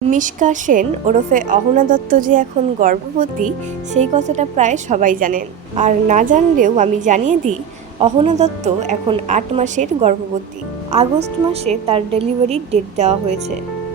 মিশকা সেন ওরফে অহনা দত্ত যে এখন গর্ভবতী সেই কথাটা প্রায় সবাই জানেন। আর না জানলেও আমি জানিয়ে দিই, অহনা দত্ত এখন ৮ মাসের গর্ভবতী। আগস্ট মাসে তার ডেলিভারির ডেট দেওয়া হয়েছে।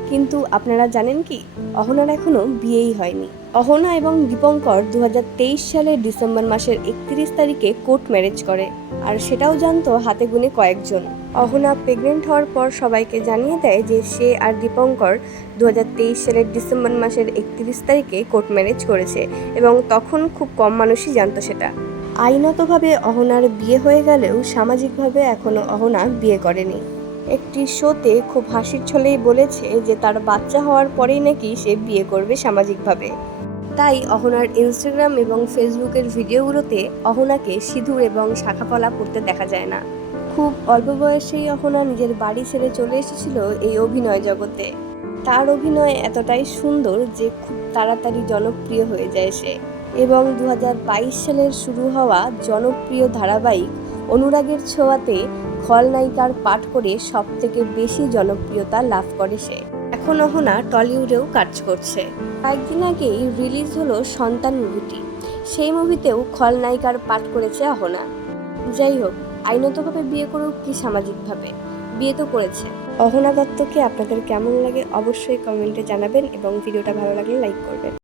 কিন্তু আপনারা জানেন কি, অহনার এখনও বিয়েই হয়নি। অহনা এবং দীপঙ্কর ২০২৩ সালের ডিসেম্বর মাসের ৩১ তারিখে কোর্ট ম্যারেজ করে, আর সেটাও জানতো হাতে গুনে কয়েকজন। অহনা প্রেগনেন্ট হওয়ার পর সবাইকে জানিয়ে দেয় যে সে আর দীপঙ্কর ২০২৩ সালের ডিসেম্বর মাসের ৩১ তারিখে কোর্ট ম্যারেজ করেছে, এবং তখন খুব কম মানুষই জানতো সেটা। আইনতভাবে অহনার বিয়ে হয়ে গেলেও সামাজিকভাবে এখনও অহনা বিয়ে করেনি। একটি শোতে খুব হাসির ছলেই বলেছে যে তার বাচ্চা হওয়ার পরেই নাকি সে বিয়ে করবে সামাজিকভাবে। তাই অহনার ইনস্টাগ্রাম এবং ফেসবুকের ভিডিওগুলোতে অহনাকে সিঁদুর এবং শাঁখাপলা পরতে দেখা যায় না। খুব অল্প বয়সেই অহনা নিজের বাড়ি ছেড়ে চলে এসেছিল এই অভিনয় জগতে। তার অভিনয় এতটাই সুন্দর যে খুব তাড়াতাড়ি জনপ্রিয় হয়ে যায় সে, এবং ২০২২ সালের শুরু হওয়া জনপ্রিয় ধারাবাহিক অনুরাগের ছোঁয়াতে খলনায়িকার পাঠ করে সবথেকে বেশি জনপ্রিয়তা লাভ করে সে। এখন অহনা টলিউডেও কাজ করছে। কয়েকদিন আগেই রিলিজ হলো সন্তান মুভিটি। সেই মুভিতেও খলনায়িকার পাঠ করেছে অহনা। যাই হোক, আইনতভাবে বিয়ে করুক কি সামাজিকভাবে, বিয়ে তো করেছে। অহনা দত্তকে আপনাদের কেমন লাগে অবশ্যই কমেন্টে জানাবেন, এবং ভিডিওটা ভালো লাগলে লাইক করবেন।